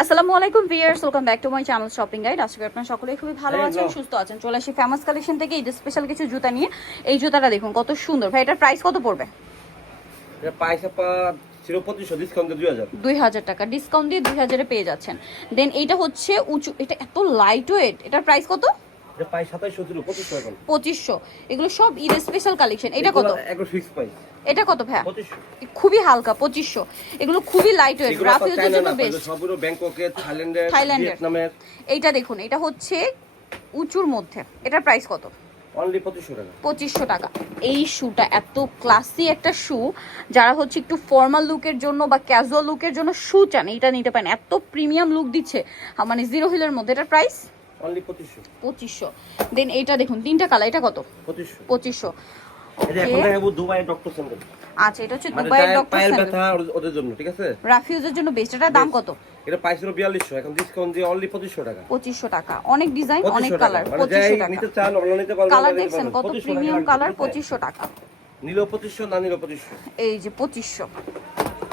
আসসালামু আলাইকুম viewers welcome back to my channel shopping guide আশা করি আপনারা সকলেই খুবই ভালো আছেন সুস্থ আছেন। চলে আসি ফেমাস কালেকশন থেকে ঈদের স্পেশাল কিছু জুতা নিয়ে। এই জুতাটা দেখুন কত সুন্দর। ভাই এটার প্রাইস কত পড়বে? এটা প্রাইস আপা দুই হাজার। দুই হাজার টাকা। ডিসকাউন্ট দিয়ে দুই হাজারে পেয়ে যাচ্ছেন। দেন এইটা হচ্ছে উঁচু এটা এত লাইট ওয়েট এটার প্রাইস কত? পঁচিশশো এগুলো সব ঈদের স্পেশাল কালেকশন এটা কত? এটা কত ভাইয়া? খুবই হালকা পঁচিশশো। এগুলো খুবই লাইট ওয়েট জন্য বেস্ট ব্যাংককের থাইল্যান্ডের থাইল্যান্ডের। এইটা দেখুন এটা হচ্ছে উঁচুর মধ্যে। এটার প্রাইস কত? অনলি পঁচিশশো টাকা। এই শুটা এত ক্লাসি একটা শু যারা হচ্ছে একটু ফর্মাল লুকের জন্য বা ক্যাজুয়াল লুকের জন্য শু চান এটা নিতে পারেন। এত প্রিমিয়াম লুক দিচ্ছে মানে জিরো হিলের মধ্যে। এটার প্রাইস অনলি পঁচিশশো। পঁচিশশো। দেন এইটা দেখুন তিনটা কালার এটা কত? পঁচিশশো। পঁচিশশো। এটা এখন দেখাবো দুবাই ডক্টর সেন্টার আচ্ছা এটা হচ্ছে মানে ডক্টর পায়ের ব্যথা ওদের- ওদের জন্য ঠিক আছে? রাফিউজের জন্য বেস্ট এটার দাম কত? এটা পাইছিল বিয়াল্লিশশো এখন ডিসকাউন্ট দিয়ে অনলি পঁচিশশো টাকা। পঁচিশশো টাকা। অনেক ডিজাইন অনেক কালার মানে পঁচিশশো যাই টাকা। নিতে চান ওগুলো নিতে পারবেন কালার দেখছেন কত প্রিমিয়াম কালার টাকা। পঁচিশশো না পঁচিশশো। এই যে পঁচিশশো।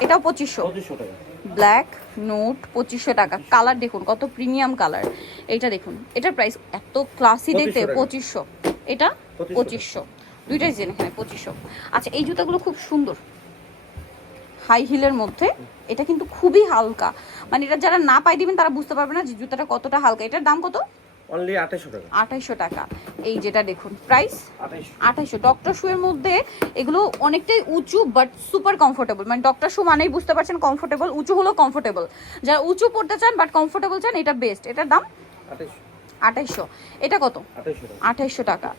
এটাও পঁচিশশো। পঁচিশশো টাকা। ব্ল্যাক নোট পঁচিশশো টাকা। কালার দেখুন কত প্রিমিয়াম কালার। এটা দেখুন এটার প্রাইস এত ক্লাসি দেখতে পঁচিশশো এটা পঁচিশশো দুইটাই জেন এখানে পঁচিশশো। আচ্ছা এই জুতাগুলো খুব সুন্দর। হাই হিলের মধ্যে। এটা কিন্তু খুবই হালকা। মানে এটা যারা না পাই দিবেন তারা বুঝতে পারবে না যে জুতাটা কতটা হালকা। এটার দাম কত? অনলি আঠাশশো টাকা। আঠাইশো টাকা। এই যেটা দেখুন প্রাইস আঠাশশো আঠাইশো ডক্টর শু এর মধ্যে এগুলো অনেকটাই উঁচু বাট সুপার কমফোর্টেবল মানে ডক্টর শু মানেই বুঝতে পারছেন কমফোর্টেবল উঁচু হলো কমফোর্টেবল যারা উঁচু পড়তে চান বাট কমফোর্টেবল চান এটা বেস্ট এটার দাম আঠাশশো আঠাইশো এটা কত? আঠাশশো টাকা।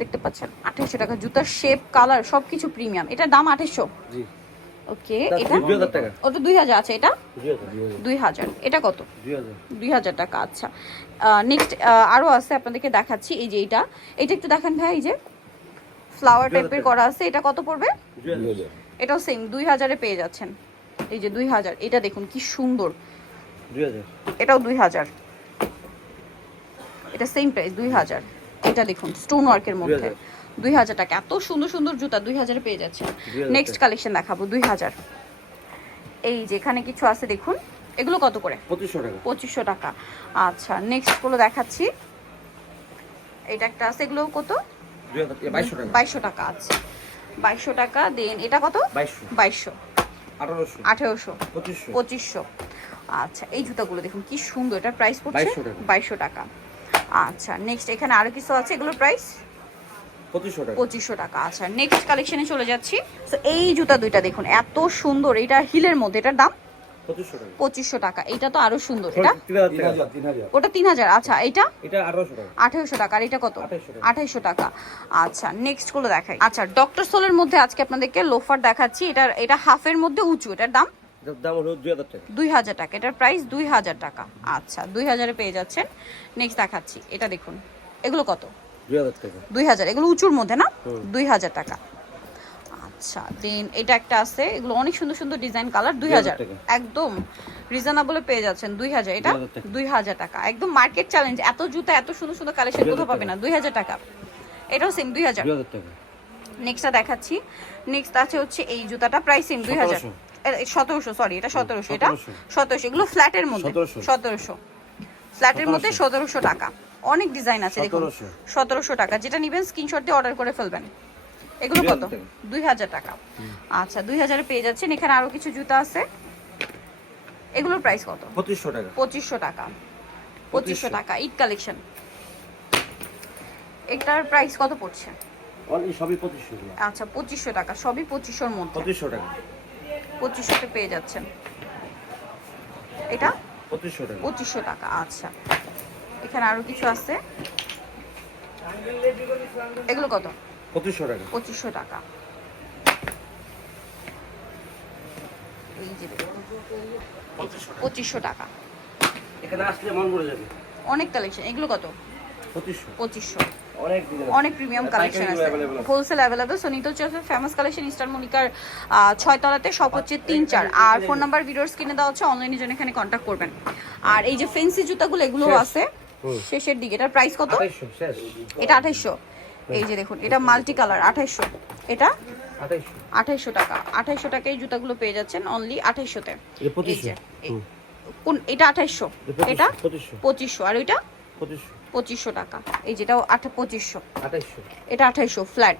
দেখতে পাচ্ছেন আঠাইশো টাকা। জুতার শেপ কালার সবকিছু প্রিমিয়াম এটার দাম আঠাইশো জি। ওকে এটা দুই হাজার টাকা। ওটা দুই হাজার আছে এটা? হাজার দুই হাজার। এটা কত? দুই হাজার। দুই হাজার টাকা আচ্ছা। নেক্সট আরও আছে আপনাদেরকে দেখাচ্ছি এই যে এইটা। এটা একটু দেখেন ভাই এই যে ফ্লাওয়ার 2000 টাইপের করা আছে এটা কত পড়বে? এটাও সেম দুই হাজারে পেয়ে যাচ্ছেন। এই যে দুই হাজার এটা দেখুন কি সুন্দর। এটাও দুই হাজার। এটা সেম প্রাইস দুই হাজার। এটা দেখুন স্টোন ওয়ার্কের মধ্যে। 2000 দুই হাজার টাকা। এত সুন্দর সুন্দর জুতা দুই হাজারে পেয়ে 2000 নেক্সট কালেকশন দেখাবো দুই হাজার। এই যে এখানে কিছু আছে দেখুন। এগুলো কত করে? পঁচিশশো টাকা। পঁচিশশো টাকা। আচ্ছা নেক্সটগুলো দেখাচ্ছি। এটা একটা আছে এগুলো কত? বাইশশো টাকা। আছে বাইশশো টাকা দেন এটা কত? বাইশশো। আঠারোশো। পঁচিশশো। আচ্ছা এই জুতাগুলো দেখুন কি সুন্দর। এটার প্রাইস পড়ছে? 2200 টাকা। বাইশশো টাকা। আচ্ছা নেক্সট এখানে আরও কিছু আছে? এগুলোর প্রাইস পঁচিশশো টাকা। আচ্ছা নেক্সট কালেকশনে চলে যাচ্ছি। তো এই জুতা দুইটা দেখুন এত সুন্দর এটা হিলের মধ্যে এটার দাম? পঁচিশশো টাকা। এটা তো আরও সুন্দর এটা? ওটা তিন হাজার আচ্ছা এটা? এটা আঠারোশো টাকা। আর এটা কত? আঠাইশো টাকা। আচ্ছা নেক্সটগুলো দেখাই। আচ্ছা ডক্টর সোলের মধ্যে আজকে আপনাদেরকে লোফার দেখাচ্ছি এটার এটা হাফের মধ্যে উঁচু এটার দাম? দাম হলো দুই হাজার টাকা। দুই হাজার টাকা এটার প্রাইস দুই হাজার টাকা আচ্ছা দুই হাজারে পেয়ে যাচ্ছেন। নেক্সট দেখাচ্ছি এটা দেখুন এগুলো কত? দুই হাজার এগুলো উঁচুর মধ্যে না? দুই হাজার টাকা। আচ্ছা দেন এটা একটা আছে এগুলো অনেক সুন্দর সুন্দর ডিজাইন কালার দুই হাজার। একদম রিজনেবলে পেয়ে যাচ্ছেন দুই হাজার। এটা দুই হাজার টাকা। একদম মার্কেট চ্যালেঞ্জ এত জুতা এত সুন্দর সুন্দর কালেকশন 2000 কোথাও পাবে না। দুই হাজার টাকা। এটাও সেম দুই হাজার। নেক্সটটা দেখাচ্ছি। নেক্সট আছে হচ্ছে এই জুতাটা প্রাইস সেম দুই হাজার। সতেরোশো। সরি এটা সতেরোশো এটা 1700 সতেরোশো। এগুলো ফ্ল্যাটের মধ্যে। সতেরোশো। ফ্ল্যাটের মধ্যে সতেরোশো টাকা। অনেক ডিজাইন আছে দেখুন। সতেরোশো। টাকা। যেটা নিবেন স্ক্রিনশট দিয়ে অর্ডার করে ফেলবেন। এগুলো কত? দুই হাজার টাকা। আচ্ছা দুই হাজারে পেয়ে যাচ্ছেন। এখানে আরও কিছু জুতা আছে। এগুলোর প্রাইস কত? পঁচিশশো টাকা। পঁচিশশো টাকা। পঁচিশশো টাকা। ঈদ কালেকশন এটার প্রাইস কত পড়ছে? সবই পঁচিশশো টাকা। আচ্ছা পঁচিশশো টাকা। সবই পঁচিশশোর মধ্যে। পঁচিশশো টাকা। পঁচিশশোতে পেয়ে যাচ্ছেন। এটা? পঁচিশশো টাকা। পঁচিশশো টাকা আচ্ছা। এখানে আরও কিছু আছে। এগুলো কত? পঁচিশশো টাকা। পঁচিশশো টাকা। এই যে পঁচিশশো টাকা। এখানে আসলে মন পড়ে যাবে। অনেক কালেকশন এগুলো কত? পঁচিশশো। অনেক প্রিমিয়াম কালেকশন আছে। হোলসেল অ্যাভেলেবল সো নিতে ফেমাস কালেকশন ইস্টার মনিকার সব হচ্ছে তিন চার। আর ফোন নাম্বার ভিডিওস কিনে দেওয়া হচ্ছে অনলাইনে জন্য এখানে কন্ট্যাক্ট করবেন। আর এই যে ফেন্সি জুতাগুলো এগুলো আছে। শেষের দিকে। এটার প্রাইস কত? এটা আঠাইশশো। এই যে দেখুন এটা মাল্টি কালার আঠাইশশো। এটা? আঠাইশশো। টাকা। আঠাইশশো টাকায় এই জুতাগুলো পেয়ে যাচ্ছেন অনলি আঠাইশশোতে। এটা এই যে, কোন এটা আঠাইশশো। এটা? পঁচিশশো। আর ওইটা? পঁচিশশো। টাকা। এই যেটাও আঠা পঁচিশশো। এটা আঠাইশশো ফ্ল্যাট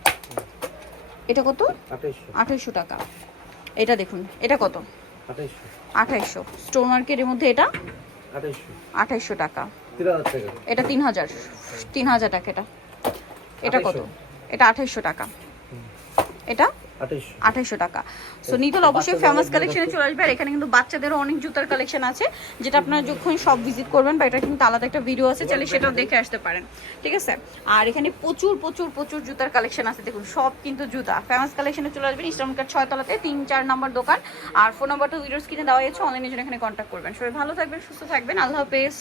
এটা কত? আঠাইশশো। টাকা। এটা দেখুন এটা কত? আঠাইশশো। স্টোন মার্কেটের মধ্যে এটা? হাজার টাকা। এটা তিন হাজার। তিন হাজার টাকা এটা। এটা কত? এটা আঠাইশশো টাকা। এটা? আঠাইশশো আঠাইশো টাকা। সো নিতল অবশ্যই ফেমাস কালেকশনে চলে আসবে। আর এখানে কিন্তু বাচ্চাদেরও অনেক জুতার কালেকশন আছে যেটা আপনারা যখন সব ভিজিট করবেন বা এটা কিন্তু আলাদা একটা ভিডিও আছে চাইলে সেটাও দেখে আসতে পারেন। ঠিক আছে? আর এখানে প্রচুর প্রচুর প্রচুর জুতার কালেকশন আছে। দেখুন সব কিন্তু জুতা। ফেমাস কালেকশনে চলে আসবেন ইসলাম কার্ড ছয় তলাতে তিন চার নম্বর দোকান। আর ফোন নাম্বারটা ভিডিওস কিনে দেওয়া হয়েছে অনলাইনে জন্য এখানে কন্ট্যাক্ট করবেন। সবাই ভালো থাকবেন সুস্থ থাকবেন। আল্লাহ হাফেজ।